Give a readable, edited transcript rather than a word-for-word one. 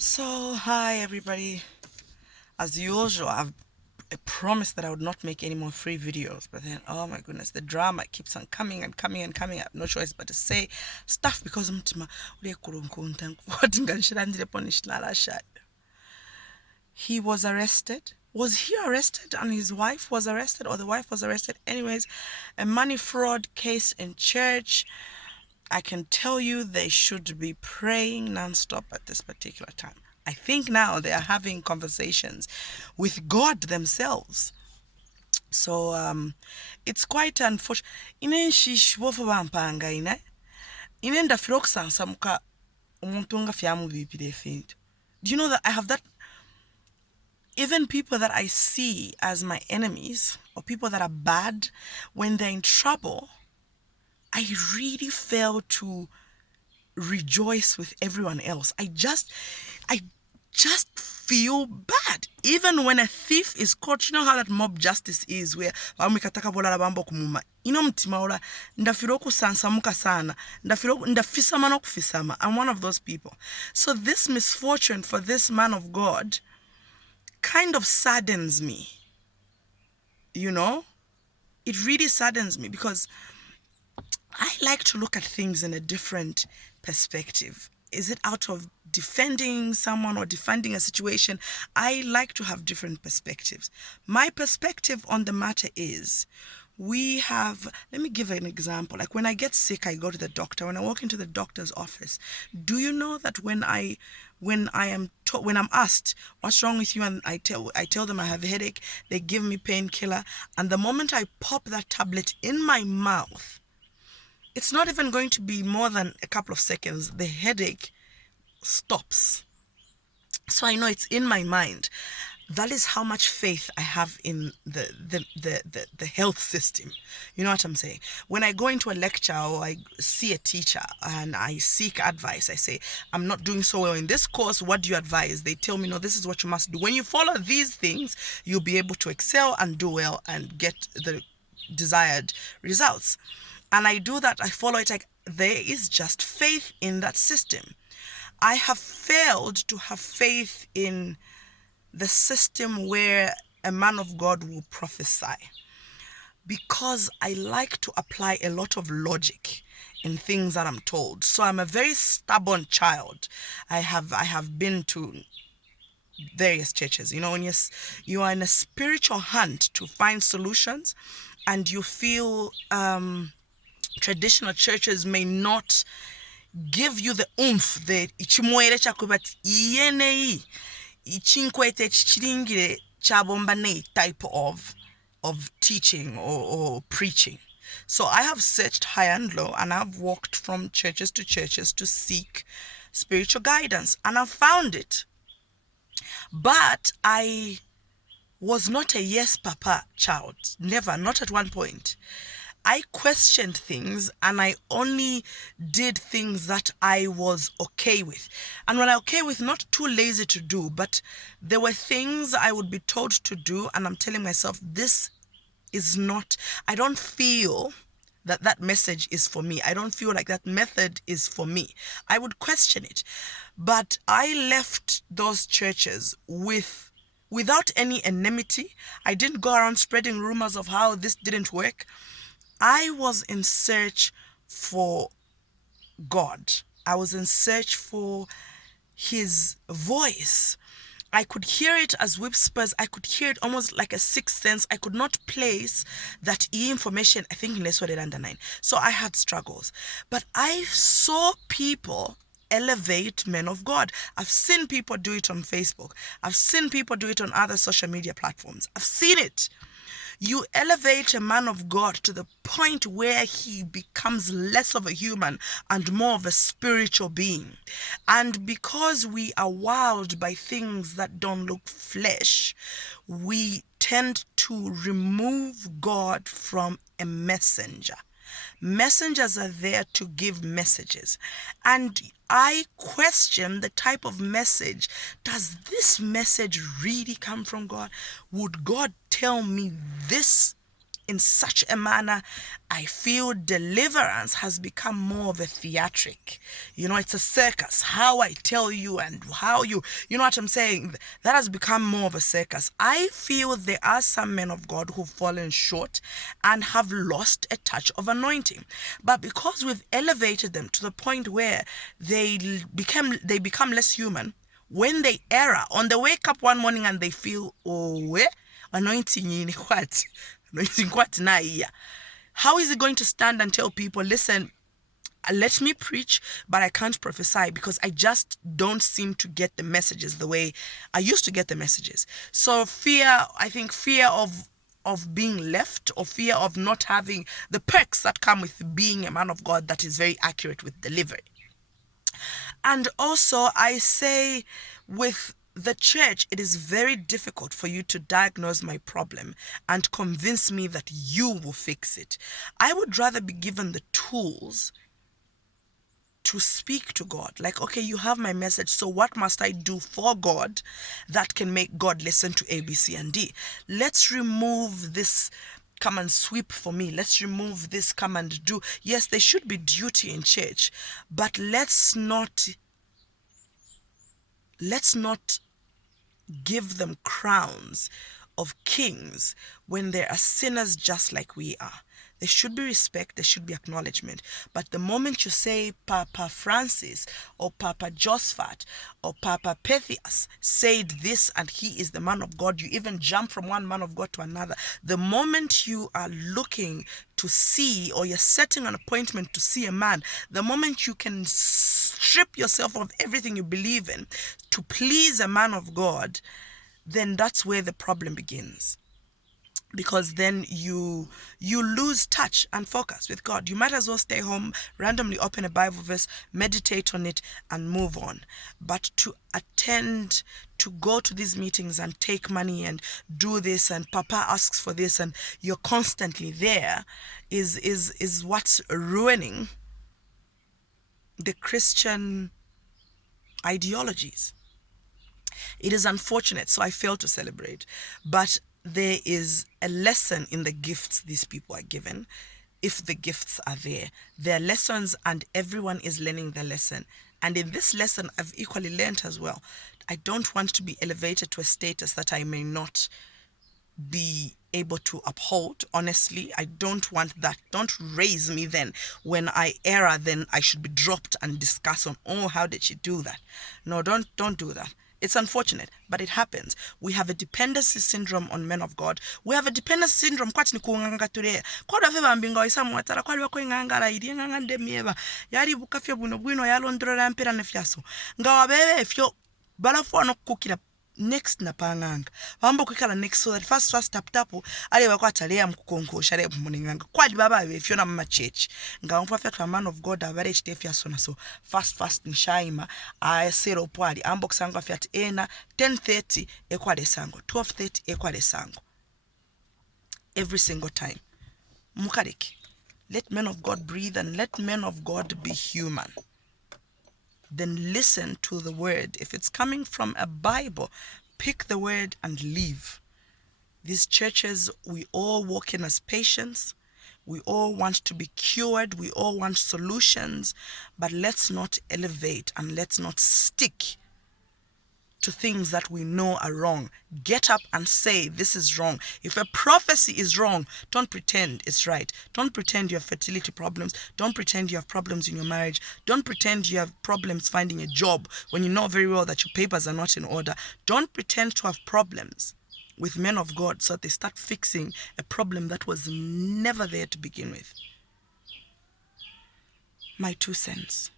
So, hi everybody. As usual, I promised that I would not make any more free videos, but then, oh my goodness, the drama keeps on coming and coming and coming. I have no choice but to say stuff because he was arrested. Was he arrested and his wife was arrested, or the wife was arrested? Anyways, a money fraud case in church. I can tell you they should be praying nonstop at this particular time. I think now they are having conversations with God themselves. So it's quite unfortunate. Ine shishwofu bampanga ine ndafira okusansamuka omuntu nga fyamubibira efintu. Do you know that I have that? Even people that I see as my enemies or people that are bad, when they're in trouble, I really fail to rejoice with everyone else. I just feel bad. Even when a thief is caught, you know how that mob justice is, where mtima ndafira okusansamuka sana, ndafisama n'okufisama. I'm one of those people. So this misfortune for this man of God kind of saddens me. You know, it really saddens me because I like to look at things in a different perspective. Is it out of defending someone or defending a situation? I like to have different perspectives. My perspective on the matter is let me give an example. Like when I get sick, I go to the doctor. When I walk into the doctor's office, do you know that when I'm asked what's wrong with you, and I tell them I have a headache, they give me painkiller, and the moment I pop that tablet in my mouth, it's not even going to be more than a couple of seconds. The headache stops. So I know it's in my mind. That is how much faith I have in the health system. You know what I'm saying? When I go into a lecture or I see a teacher and I seek advice, I say, I'm not doing so well in this course. What do you advise? They tell me, no, this is what you must do. When you follow these things, you'll be able to excel and do well and get the desired results. And I do that, I follow it. Like, there is just faith in that system. I have failed to have faith in the system where a man of God will prophesy, because I like to apply a lot of logic in things that I'm told. So I'm a very stubborn child. I have been to various churches. You know, when you are in a spiritual hunt to find solutions, and you feel traditional churches may not give you the oomph, the ichimwere chakubat yenei ichinkwete chichiringire chabomba nei type of teaching or preaching. So I have searched high and low, and I've walked from churches to seek spiritual guidance, and I've found it. But I was not a yes papa child. Never, not at one point. I questioned things, and I only did things that I was okay with. And when I'm okay with, not too lazy to do, but there were things I would be told to do, and I'm telling myself, this is not, I don't feel that message is for me. I don't feel like that method is for me. I would question it. But I left those churches without any enmity. I didn't go around spreading rumors of how this didn't work. I was in search for God. I was in search for his voice. I could hear it as whispers. I could hear it almost like a sixth sense. I could not place that information, I think, in Lesotho under 9. So I had struggles. But I saw people elevate men of God. I've seen people do it on Facebook. I've seen people do it on other social media platforms. I've seen it. You elevate a man of God to the point where he becomes less of a human and more of a spiritual being. And because we are wowed by things that don't look flesh, we tend to remove God from a messenger. Messengers are there to give messages. And I question the type of message. Does this message really come from God? Would God tell me this in such a manner, I feel deliverance has become more of a theatric. It's a circus. How I tell you and how you know what I'm saying? That has become more of a circus. I feel there are some men of God who've fallen short and have lost a touch of anointing. But because we've elevated them to the point where they become less human, when they err, on they wake up one morning and they feel, anointing in what? Anointing what na here? How is it going to stand and tell people, listen, let me preach, but I can't prophesy because I just don't seem to get the messages the way I used to get the messages. So I think fear of being left, or fear of not having the perks that come with being a man of God that is very accurate with delivery. And also, I say with the church, it is very difficult for you to diagnose my problem and convince me that you will fix it. I would rather be given the tools to speak to God. Like, okay, you have my message, so what must I do for God that can make God listen to A, B, C, and D? Let's remove this come and sweep for me. Let's remove this come and do. Yes, there should be duty in church, but let's not give them crowns of kings when they are sinners just like we are. There should be respect, there should be acknowledgement. But the moment you say Papa Francis or Papa Josephat or Papa Pethias said this and he is the man of God, you even jump from one man of God to another. The moment you are looking to see, or you're setting an appointment to see a man, the moment you can strip yourself of everything you believe in to please a man of God, then that's where the problem begins. Because then you lose touch and focus with God. You might as well stay home, randomly open a Bible verse, meditate on it, and move on. But to go to these meetings and take money and do this, and Papa asks for this, and you're constantly there, is what's ruining the Christian ideologies. It is unfortunate, so I fail to celebrate. But there is a lesson in the gifts these people are given. If the gifts are there, there are lessons, and everyone is learning the lesson. And in this lesson, I've equally learned as well. I don't want to be elevated to a status that I may not be able to uphold. Honestly, I don't want that. Don't raise me then. When I err, then I should be dropped and discussed on, oh, how did she do that? No, don't do that. It's unfortunate, but it happens. We have a dependency syndrome on men of God. We have a dependency syndrome kwati ni kuunganga ture. Kwa da feba mbinga isa mwatara kwa liwa kwa ingangala idi ngangande mieva. Yari bukafya buno yalo ndrola mpira nefyaso. Ngawa bebe fyo balafu ano kukira next na panganga bambo kwikala next, so that first tap ale bakwatale am kukonkosha le muninganga kwali baba befyo na mama church nga mfafya man of God abare chitefya sona, so fast nshaima a sero pwali ambo kusanga fyat ena 10:30 ekwale sango 12:30 ekwale sango every single time. Mukareki, let men of God breathe and let men of God be human. Then listen to the word. If it's coming from a Bible, pick the word and leave. These churches, we all walk in as patients. We all want to be cured. We all want solutions. But let's not elevate and let's not stick to things that we know are wrong. Get up and say this is wrong. If a prophecy is wrong, don't pretend it's right. Don't pretend you have fertility problems. Don't pretend you have problems in your marriage. Don't pretend you have problems finding a job when you know very well that your papers are not in order. Don't pretend to have problems with men of God so that they start fixing a problem that was never there to begin with. My 2 cents.